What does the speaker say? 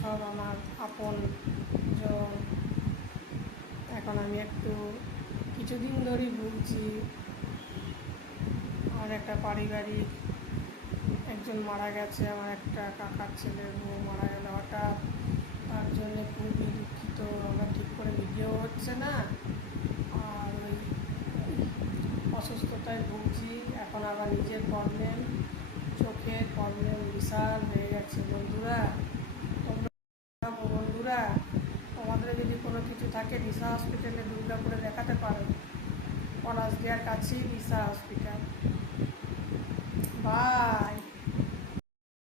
সব আমার আপন জন। এখন আমি একটু কিছুদিন ধরেই ভুগছি। আমার একটা পারিবারিক একজন মারা গেছে, আমার একটা কাকার ছেলের বউ মারা গেল হঠাৎ, তার জন্যে খুবই দুঃখিত। আমার ঠিক করে ভিডিও হচ্ছে না, আর ওই অসুস্থতায় ভুগছি। এখন আবার নিজের প্রবলেম, চোখের প্রবলেম বিশাল হয়ে গেছে। বন্ধুরা তোমাদের যদি কোনো কিছু থাকে দিশা হসপিটালে দুর্গাপুরে দেখাতে পারো। পলাশদিয়ার কাছেই দিশা হসপিটাল। বাই।